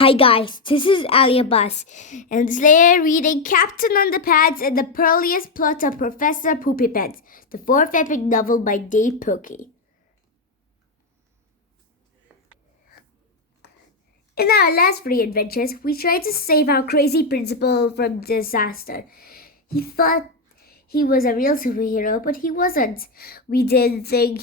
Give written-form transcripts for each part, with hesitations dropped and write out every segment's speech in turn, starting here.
Hi guys, this is Ali Abbas, and today I'm reading Captain Underpants and the Perlious Plot of Professor Poopypants, the fourth epic novel by Dave Pilkey. In our last three adventures, we tried to save our crazy principal from disaster. He thought he was a real superhero, but he wasn't. We didn't think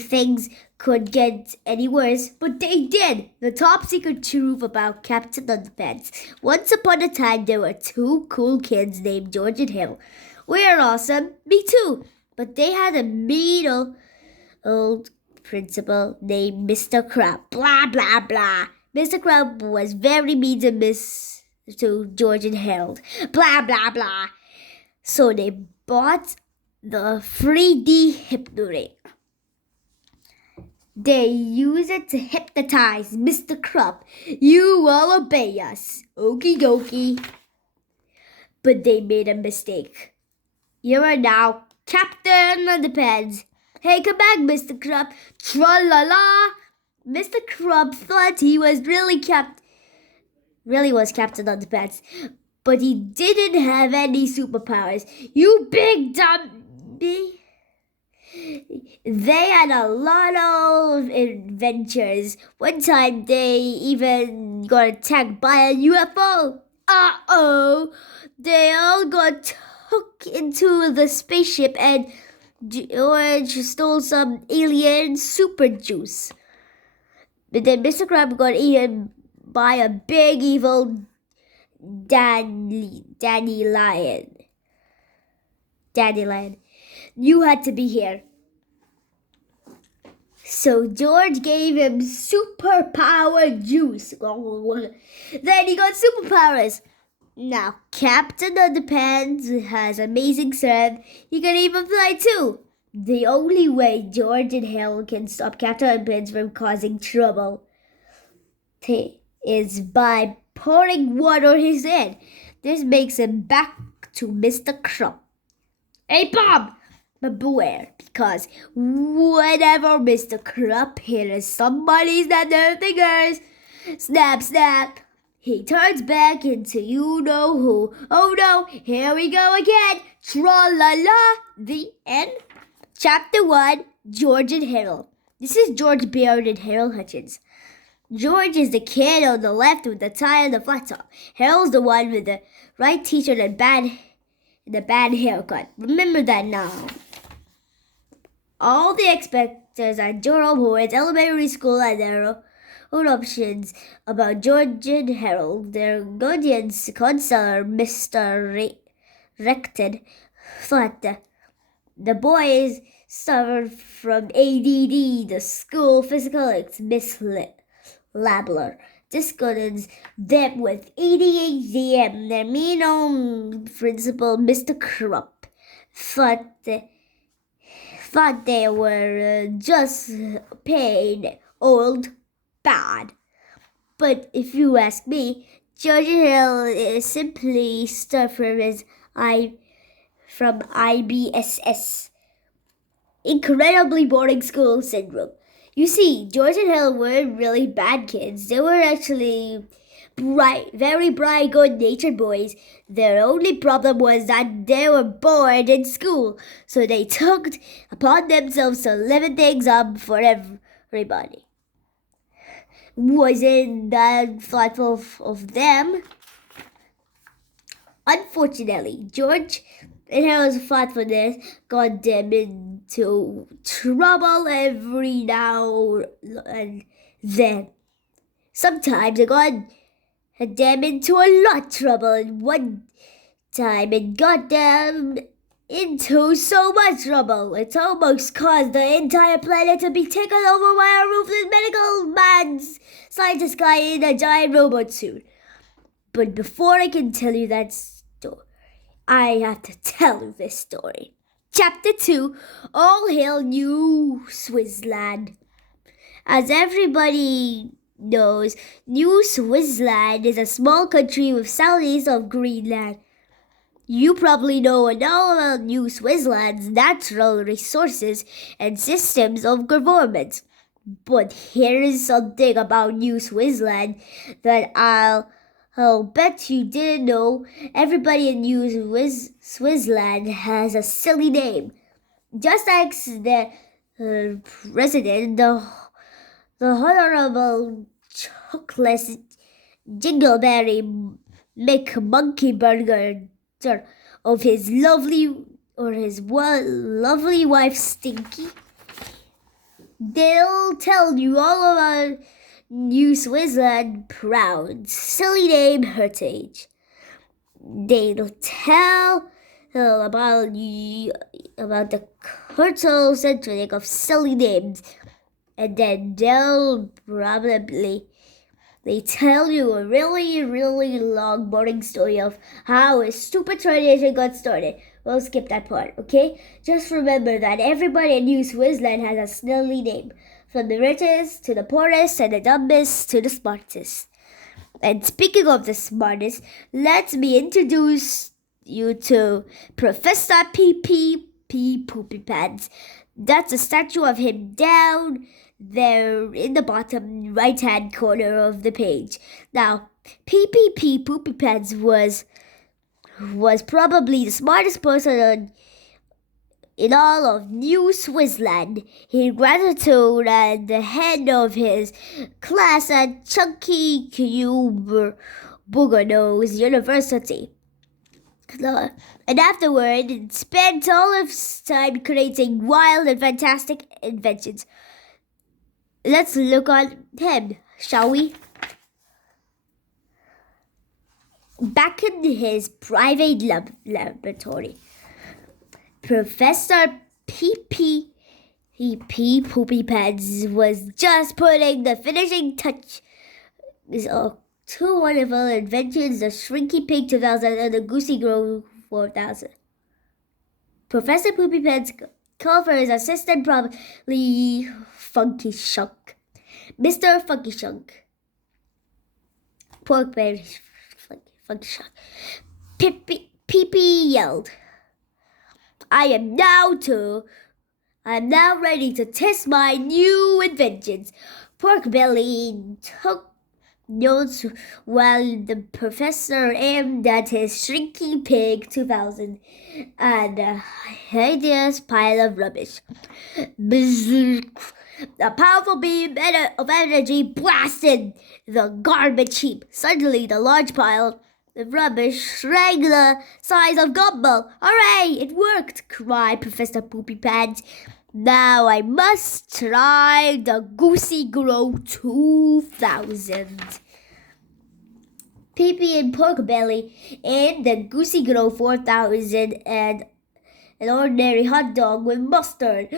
things could get any worse, but they did. The top secret truth about Captain Underpants. Once upon a time, there were two cool kids named George and Hale. We're awesome, me too. But they had a mean old principal named Mr. Crab. Blah blah blah. Mr. Crab was very mean to George and Harold. Blah blah blah. So they bought the 3D hypnotic. They use it to hypnotize Mr. Crump. You will obey us. Okie dokie. But they made a mistake. You are now Captain Underpants. Hey, come back, Mr. Crump. Tra-la-la. Mr. Crump thought he was really was Captain Underpants, but he didn't have any superpowers. You big dummy. They had a lot of adventures. One time they even got attacked by a UFO. Uh-oh! They all got took into the spaceship and George stole some alien super juice. But then Mr. Crab got eaten by a big evil Danny Lion. You had to be here. So George gave him superpower juice. Then he got superpowers. Now Captain Underpants has amazing strength. He can even fly too. The only way George and Hale can stop Captain Underpants from causing trouble is by pouring water on his head. This makes him back to Mr. Crump. Hey, Bob! But beware, because whenever Mr. Crump hits somebody's that their fingers, snap, snap, he turns back into you-know-who. Oh no, here we go again. Tra-la-la, the end. Chapter 1, George and Harold. This is George Baird and Harold Hutchins. George is the kid on the left with the tie and the flat top. Harold's the one with the right t-shirt and the bad haircut. Remember that now. All the expectors at Durham Horns Elementary School had their own opinions about George and Harold. Their guardians, counselor Mr. Recton, thought the boys suffered from ADD. The school physical Miss Labler discarded them with ADHD, and their mean old principal, Mr. Crump, thought they were just plain old bad. But if you ask me, George Hill is simply stuff from IBSS, incredibly boring school syndrome. You see, George and Hill weren't really bad kids. They were actually very bright, good-natured boys. Their only problem was that they were bored in school, so they took upon themselves to live things up for everybody. Wasn't that thoughtful of them? Unfortunately, George and Harold's thoughtfulness got them into trouble every now and then. Sometimes it got them into a lot of trouble, and one time it got them into so much trouble it almost caused the entire planet to be taken over by a ruthless medical man's scientist guy in a giant robot suit. But before I can tell you that story, I have to tell you this story. Chapter 2, All Hail New Swissland. As everybody knows, New Swissland is a small country with southeast of Greenland. You probably know all about New Swissland's natural resources and systems of government. But here is something about New Swissland that I'll bet you didn't know. Everybody in New Swissland has a silly name. Just like the president, the Honorable Chocolate Jingleberry McMonkey Burger of his lovely wife Stinky. They'll tell you all about New Swissland proud silly name heritage. They'll tell about the cultural centric of silly names, and then they'll probably tell you a really, really long boring story of how a stupid tradition got started. We'll skip that part, okay? Just remember that everybody in New Swissland has a silly name, from the richest to the poorest and the dumbest to the smartest. And speaking of the smartest, let me introduce you to Professor Poopypants. That's a statue of him down there in the bottom right-hand corner of the page. Now, Poopypants was probably the smartest person in all of New Swissland. He graduated at the head of his class at Chunky Cube Booger University. And afterward, spent all of his time creating wild and fantastic inventions. Let's look at him, shall we? Back in his private laboratory, Professor Poopypants was just putting the finishing touch to two wonderful inventions, the Shrinky Pig 2000 and the Goosey Grow 4000. Professor Poopypants called for his assistant, probably Funky Shunk. Mr. Funky Shunk. Porkberry Funky Shunk. Pee yelled, I am now ready to test my new inventions. Porkbelly took notes while the professor aimed at his Shrinky Pig 2000 and a hideous pile of rubbish. A powerful beam of energy blasted the garbage heap. Suddenly, the large pile of rubbish shrank the size of gumball. Hooray! It worked! Cried Professor Poopypants. Now I must try the Goosey Grow 2000. Pee and Porkbelly and the Goosey Grow 4000 and an ordinary hot dog with mustard.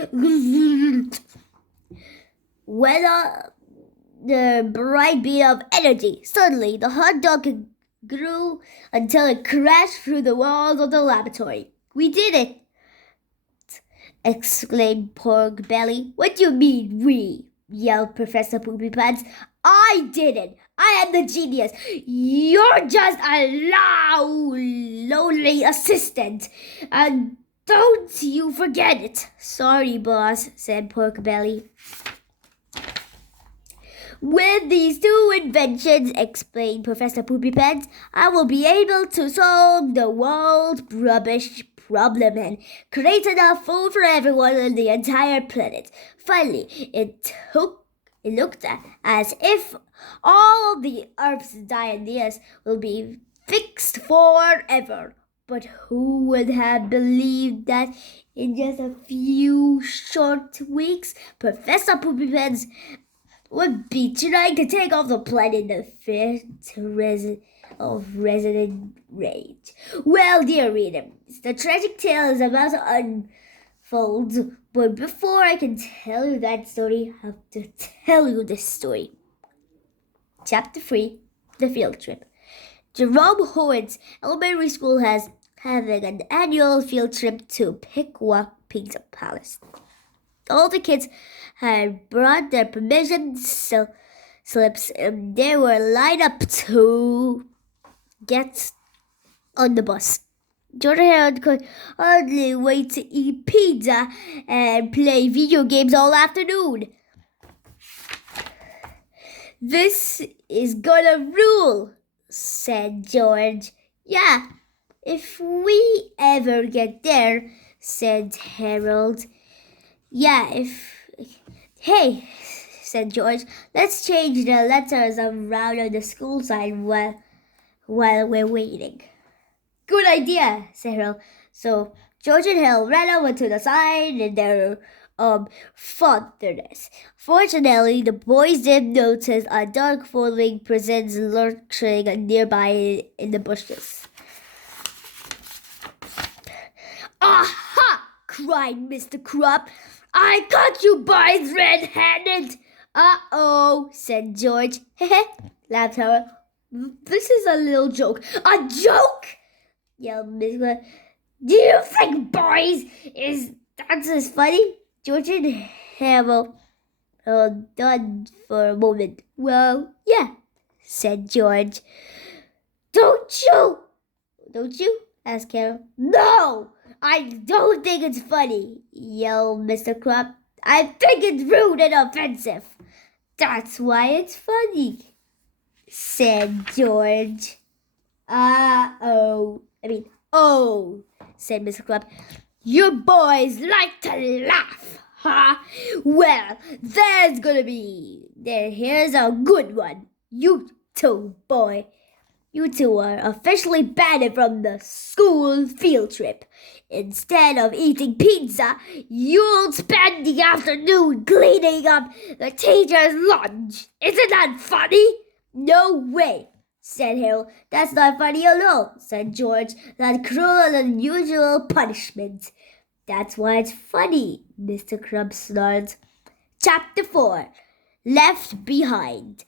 When the bright beam of energy, suddenly the hot dog grew until it crashed through the walls of the laboratory. We did it! Exclaimed Porkbelly. What do you mean, we? Yelled Professor Poopypants. I did it! I am the genius! You're just a lonely assistant! And don't you forget it! Sorry, boss, said Porkbelly. With these two inventions, explained Professor Poopypants, I will be able to solve the world's rubbish problem and create enough food for everyone on the entire planet. Finally, it looked as if all the Earth's ideas will be fixed forever. But who would have believed that in just a few short weeks, Professor Poopypants would be trying to take off the planet in a fit of resident rage. Well, dear reader, the tragic tale is about to unfold, but before I can tell you that story, I have to tell you this story. Chapter 3, The Field Trip. Jerome Howard's elementary school has having an annual field trip to Pilkey Pizza Palace. All the kids had brought their permission slips and they were lined up to get on the bus. Jordan could hardly wait to eat pizza and play video games all afternoon. This is gonna rule, said George. Yeah, if we ever get there, said Harold. Yeah, Hey, said George, let's change the letters around on the school sign while we're waiting. Good idea, said Harold. So George and Harold ran over to the sign in their fondness. Fortunately, the boys didn't notice a dark following presence lurking nearby in the bushes. Aha! cried Mr. Crop. I caught you boys red-handed. Uh-oh, said George. Heh, laughed Harold. This is a little joke. A joke? Yelled Miss Crop. Do you think, boys, that's as funny? George and Harold done for a moment. Well, yeah, said George. Don't you? Asked Carol. No, I don't think it's funny, yelled Mr. Crop. I think it's rude and offensive. That's why it's funny, said George. Oh, said Mr. Crop. You boys like to laugh, huh? Well, here's a good one. You two are officially banned from the school field trip. Instead of eating pizza, you'll spend the afternoon cleaning up the teacher's lunch. Isn't that funny? No way, said Harold. That's not funny at all, said George. That's cruel and unusual punishment. That's why it's funny, Mr. Crumb snarled. Chapter 4. Left Behind.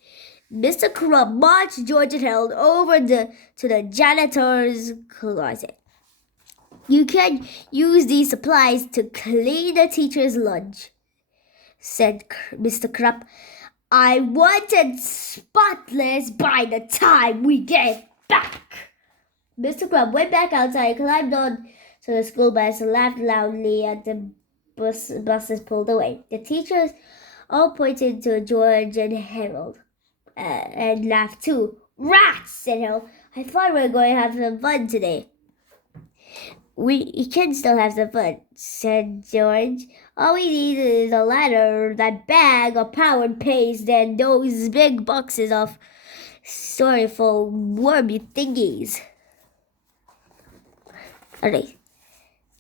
Mr. Crumb marched George and Harold over to the janitor's closet. You can use these supplies to clean the teacher's lunch, said Mr. Crumb. I want it spotless by the time we get back. Mr. Crumb went back outside, climbed on to the school bus, and laughed loudly as the buses pulled away. The teachers all pointed to George and Harold and laughed too. Rats, said Harold. I thought we were going to have some fun today. We can still have some fun, said George. All we need is a ladder, that bag of powdered paste, and those big boxes of sorrowful wormy thingies. Alright.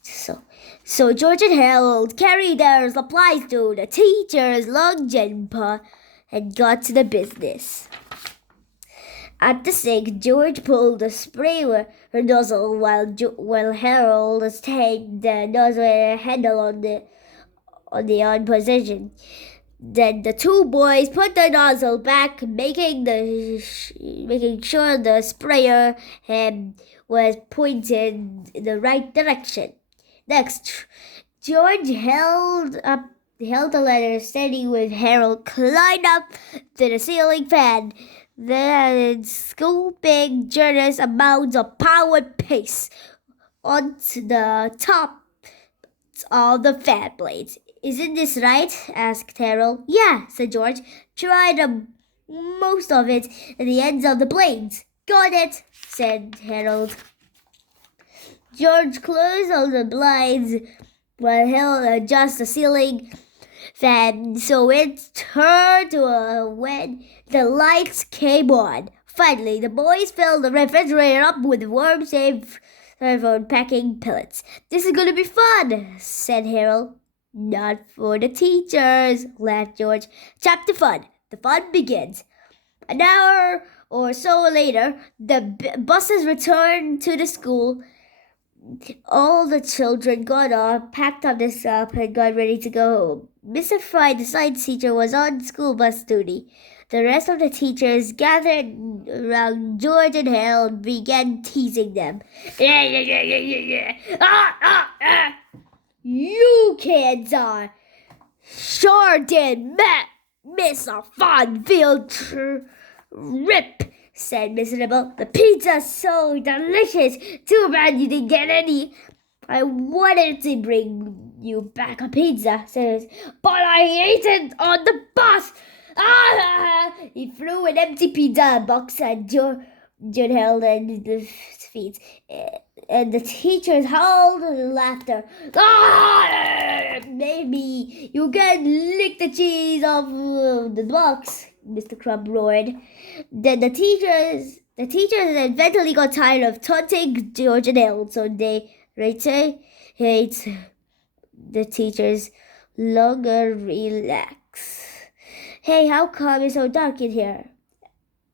So George and Harold carried their supplies to the teacher's lunch and got to the business. At the sink, George pulled the sprayer nozzle while Harold stayed the nozzle handle on the on position. Then the two boys put the nozzle back, making sure the sprayer head was pointed in the right direction. Next, George held the ladder steady with Harold climbed up to the ceiling fan, then scooping generous amounts of powdered paste onto the top of the fan blades. Isn't this right? Asked Harold. Yeah, said George. Try most of it at the ends of the blades. Got it, said Harold. George closed all the blinds while Harold adjusted the ceiling fan so it turned when the lights came on. Finally, the boys filled the refrigerator up with warm, safe packing pellets. This is going to be fun, said Harold. Not for the teachers, laughed George. Chapter 5. The fun begins. An hour or so later, the buses returned to the school. All the children got off, packed up their stuff, and got ready to go home. Mr. Fry, the science teacher, was on school bus duty. The rest of the teachers gathered around George and Harold and began teasing them. You kids are sure did miss a fun field trip, said Miss Nibble. The pizza's so delicious. Too bad you didn't get any. I wanted to bring you back a pizza, says, but I ate it on the bus. Ah! He threw an empty pizza box at George held in the feet, and the teachers howled with laughter. Ah! Maybe you can lick the cheese off the box, Mr. Crumb roared. Then the teachers eventually got tired of taunting George and Harold, so they retired. The teachers longer relax. Hey, how come it's so dark in here?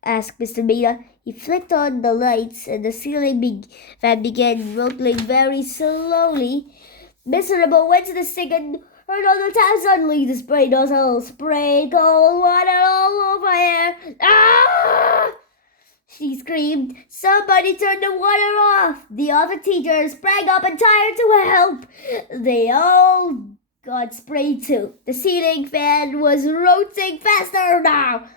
Asked Mr. Mia. He flicked on the lights and the ceiling fan began rolling very slowly. Mr. Ribble went to the sink and heard on the tap. Suddenly the spray nozzle sprayed cold water all over her. Ah! She screamed. Somebody turned the water off. The other teachers sprang up and tired to help. They all got sprayed too. The ceiling fan was rotating faster now,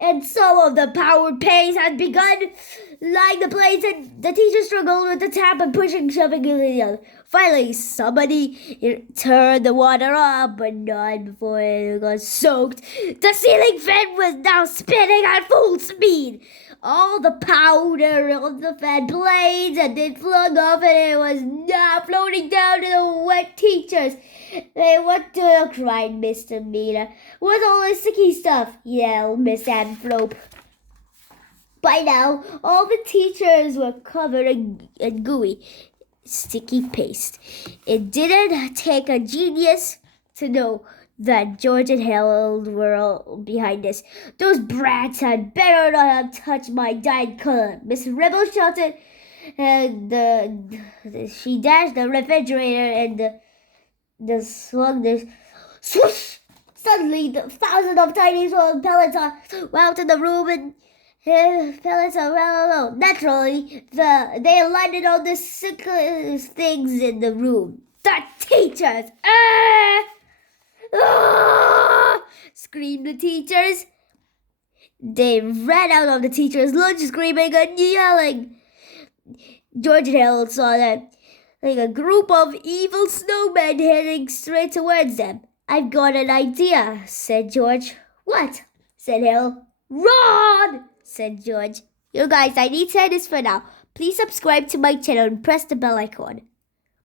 and some of the power pace had begun. Like the blades, and the teacher struggled with the tap and pushing, shoving the other. Finally, somebody turned the water off, but not before it got soaked. The ceiling fan was now spinning at full speed. All the powder on the fan blades had been flung off, and it was now floating down to the wet teachers. Hey, what cried Mr. Mina. What's all this sticky stuff? Yelled Miss Anthrope. By now, all the teachers were covered in gooey, sticky paste. It didn't take a genius to know that George and Harold were all behind this. Those brats had better not have touched my dyed color, Miss Ribble shouted. And she dashed the refrigerator and the swung this swoosh. Suddenly, thousands of tiny swollen pellets wound in the room and pellets around. Naturally, they landed on the sickest things in the room. The teachers! Ah! Screamed the teachers. They ran out of the teacher's lunch, screaming and yelling. George and Harold saw them, like a group of evil snowmen heading straight towards them. I've got an idea, said George. What? Said Harold. Run! Said George. You guys, I need to end this for now. Please subscribe to my channel and press the bell icon.